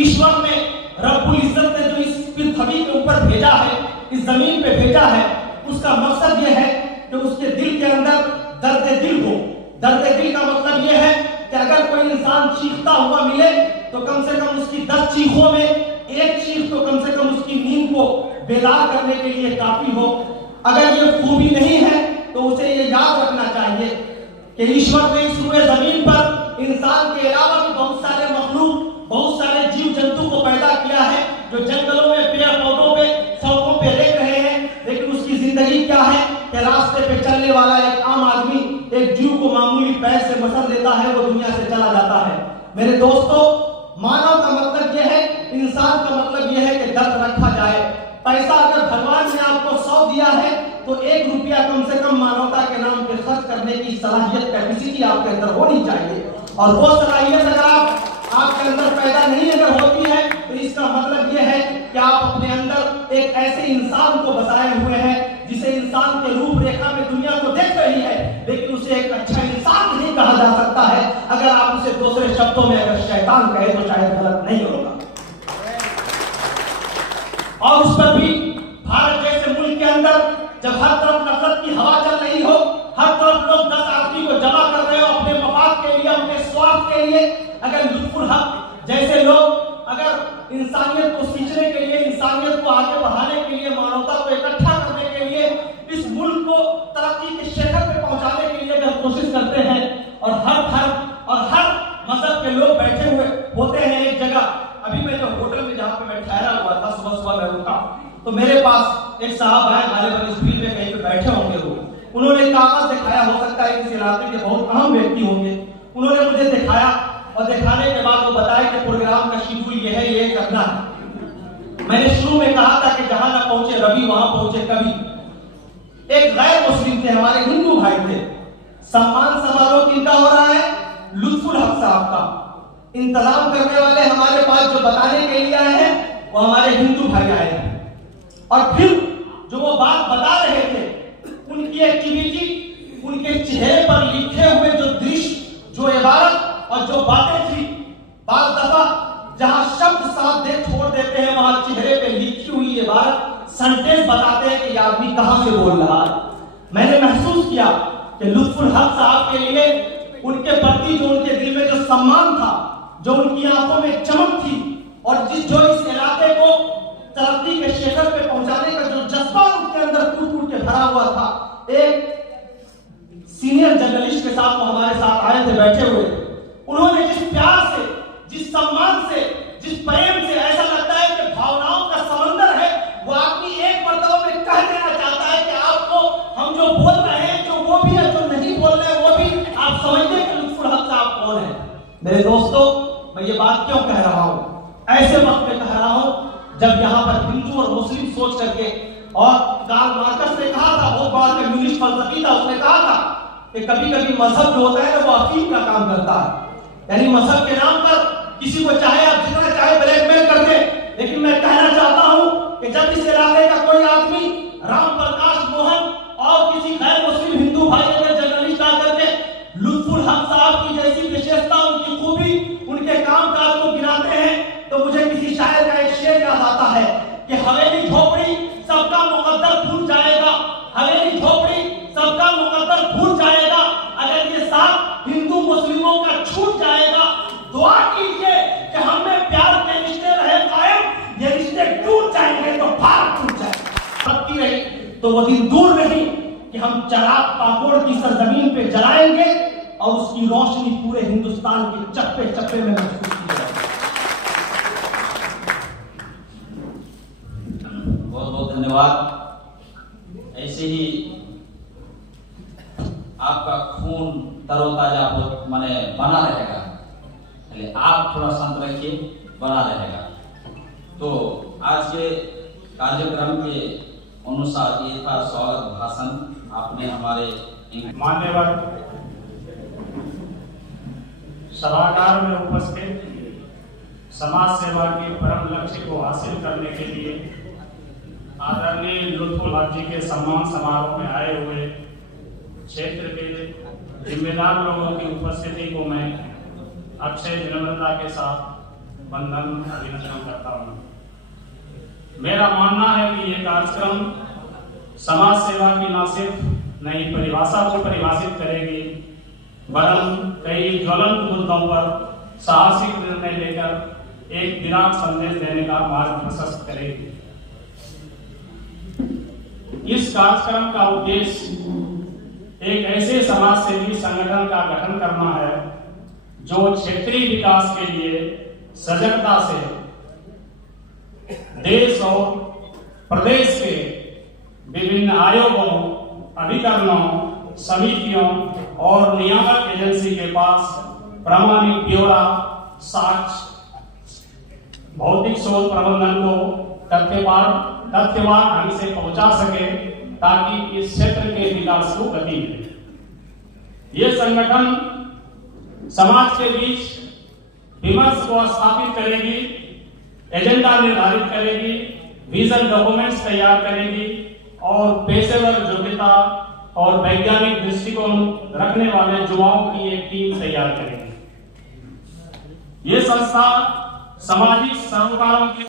ईश्वर ने, रब्बुल इज्जत ने जो इस पृथ्वी के ऊपर भेजा है, इस जमीन पे भेजा है, उसका मकसद यह है कि उसके दिल के अंदर दर्द दिल हो। दर्द दिल का मतलब यह है कि अगर कोई इंसान चीखता हुआ मिले तो कम से कम उसकी 10 चीखों में एक चीख तो कम से कम उसकी नींद को बेदार करने के लिए काफी हो। अगर ये खूबी नहीं है तो उसे ये याद रखना चाहिए कि ईश्वर ने इस हुए जमीन पर इंसान के अलावा भी बहुत सारे मखलूक, बहुत सारे जीव जंतु को पैदा किया है जो जंगलों में, पेड़ पौधों पे, सड़कों पे रह रहे हैं, लेकिन उसकी जिंदगी क्या है कि रास्ते पे चलने वाला एक आम आदमी एक जीव को मामूली पैर से मसल लेता है, वो दुनिया से चला जाता है। मेरे दोस्तों, मानव का मतलब यह है, इंसान का मतलब यह है कि दर्द रखा जाए। पैसा अगर भगवान ने आपको 100 दिया है तो 1 रुपया कम से कम मानवता के नाम पे खर्च करने की सलाहियत, कैपेसिटी आपके अंदर होनी चाहिए। और वो सलाहियत अगर आपके अंदर पैदा नहीं अगर होती है तो इसका मतलब यह है कि आप अपने अंदर एक ऐसे इंसान को बसाए हुए हैं जिसे इंसान के रूपरेखा में दुनिया को देख रही है, लेकिन उसे एक अच्छा इंसान नहीं कहा जा सकता है। अगर आप उसे दूसरे शब्दों में अगर शैतान कहे तो शायद गलत नहीं होगा। और उस पर भी भारत जैसे मुल्क के अंदर जब हर तरफ नफरत की हवा चल रही हो, हर तरफ लोग 10 आदमी को जमा कर रहे हो अपने मफाद के लिए, अपने स्वार्थ के लिए, अगर लुत्फुल हक जैसे लोग अगर इंसानियत को सींचने के लिए, इंसानियत को आगे बढ़ाने के लिए, मानवता को इकट्ठा करने के लिए, इस मुल्क को तरक्की के शिखर पे पहुंचाने के लिए अगर कोशिश करते हैं और हर धर्म और हर मजहब के लोग बैठे हुए होते हैं एक जगह। अभी मैं जो होटल में जहां पे मैं ठहरा हुआ था, सुबह मैं उठा तो मेरे पास एक साहब आए, गालिबन इस भीड़ में कहीं पे बैठे होंगे वो। उन्होंने कागज दिखाया, हो सकता है इस इलाके के बहुत अहम व्यक्ति होंगे। उन्होंने मुझे दिखाया और दिखाने के बाद वो बताया कि प्रोग्राम का शेड्यूल ये है, ये करना है। मैंने शुरू में कहा था कि जहां ना पहुंचे रवि वहां पहुंचे कवि। एक गैर मुस्लिम थे, हमारे हिंदू भाई थे। सम्मान समारोह किनका हो रहा है? लुत्फुल हक साहब का। इंतजाम करने वाले हमारे पास जो बताने के लिए आए हैं वो हमारे हिंदू भाई आए हैं। और फिर जो वो बात बता रहे थे, उनकी एक्टिविटी, उनके चेहरे पर लिखे हुए जो दृश्य, जो इबारत और जो बातें थी, बात दफा जहां शब्द साथ दे छोड़ देते हैं, वहां चेहरे पे लिखी हुई इबारत, सेंटेंस बताते हैं कि ये आदमी कहां से बोल रहा है। मैंने महसूस किया कि लुत्फुल हक साहब के लिए उनके प्रति जो उनके दिल में जो सम्मान था, जो उनकी आंखों में चमक थी, और जो इस इलाके को तरक्की के शिखर पे पहुंचाने का जो जज्बा उनके अंदर कूट के भरा हुआ था। एक सीनियर जर्नलिस्ट के साथ वो हमारे साथ आए थे, बैठे हुए। उन्होंने जिस प्यार से, जिस सम्मान से, जिस प्रेम से, ऐसा लगता है कि भावनाओं का समंदर है, वो आदमी एक मर्तबा में कह देना चाहता है कि आपको हम जो बोल रहे हैं, जो वो भी है, जो नहीं बोल रहे हैं वो भी, आप समझते कि लुत्फुल हक साहब कौन है। मेरे दोस्तों, मैं ये बात क्यों कह रहा हूं? ऐसे वक्त में कह रहा हूं जब यहाँ पर हिंदू और मुस्लिम सोच करके, और कार्ल मार्क्स ने कहा था, बहुत बड़ा कम्युनिस्ट फलसफी था, उसने कहा था कि कभी-कभी मजहब जो होता है ना वो अफीम का काम करता है। यानी मजहब के नाम पर किसी को चाहे आप जितना चाहे ब्लैकमेल कर दे। लेकिन मैं कहना चाहता हूं कि जब इस इलाके का कोई आदमी, राम प्रकाश मोहन और किसी गैर मुस्लिम हिंदू भाई अगर जर्नलिस्ट आकर के लुत्फुल हक साहब की जैसी विशेषता, उनकी खूबी, उनके कामकाज को गिनाते हैं, तो मुझे किसी शायर का एक शेर याद आता है कि हवेली झोपड़ी सबका मुकद्दर भूल जाएगा, हवेली झोपड़ी सबका मुकद्दर भूल जाएगा। अगर ये साथ हिंदू मुस्लिमों का छूट जाएगा, दुआ कीजिए कि हमें प्यार के रिश्ते रहे कायम, ये रिश्ते टूट जाएंगे तो भारत टूट जाएगा। सबकी रही तो वो दिन दूर नहीं कि हम चिराग पाकोड़ की सरजमीन पे जलाएंगे और उसकी रोशनी पूरे हिंदुस्तान के चप्पे चप्पे में महसूस की जाएगी। बहुत बहुत धन्यवाद। ऐसे ही आपका खून तरोताजा माने बना रहेगा, आप थोड़ा शांत रखिए, बना रहेगा। तो आज के कार्यक्रम के अनुसार ये था स्वागत भाषण। आपने हमारे मान्यवर सभागार में उपस्थित समाज सेवा के परम लक्ष्य को हासिल करने के लिए आदरणीय लुत्फुल हक जी के सम्मान समारोह में आए हुए क्षेत्र के जिम्मेदार लोगों की उपस्थिति को मैं अक्षय विनम्रता के साथ वंदन अभिनंदन करता हूँ। मेरा मानना है कि ये कार्यक्रम समाज सेवा की न सिर्फ नई परिभाषा को परिभाषित करेगी, वरन कई ज्वलंत मुद्दों पर साहसिक निर्णय लेकर एक विराट संदेश देने का मार्ग प्रशस्त करेगी। इस कार्यक्रम का उद्देश्य एक ऐसे समाज सेवी संगठन का गठन करना है जो क्षेत्रीय विकास के लिए सजगता से देश और प्रदेश के विभिन्न आयोगों, अभिकरणों, समितियों और नियामक एजेंसी के पास प्रामाणिक ब्यौरा, साक्ष्य, भौतिक शोध प्रबंधन को तथ्यवान ढंग से पहुंचा सके ताकि इस क्षेत्र के विकास को गति मिले। ये संगठन समाज के बीच विमर्श को स्थापित करेगी, एजेंडा निर्धारित करेगी, विजन डॉक्यूमेंट्स तैयार करेगी और पेशेवर योग्यता और वैज्ञानिक दृष्टिकोण रखने वाले युवाओं की एक टीम तैयार करेगी। ये संस्था सामाजिक सरोकारों के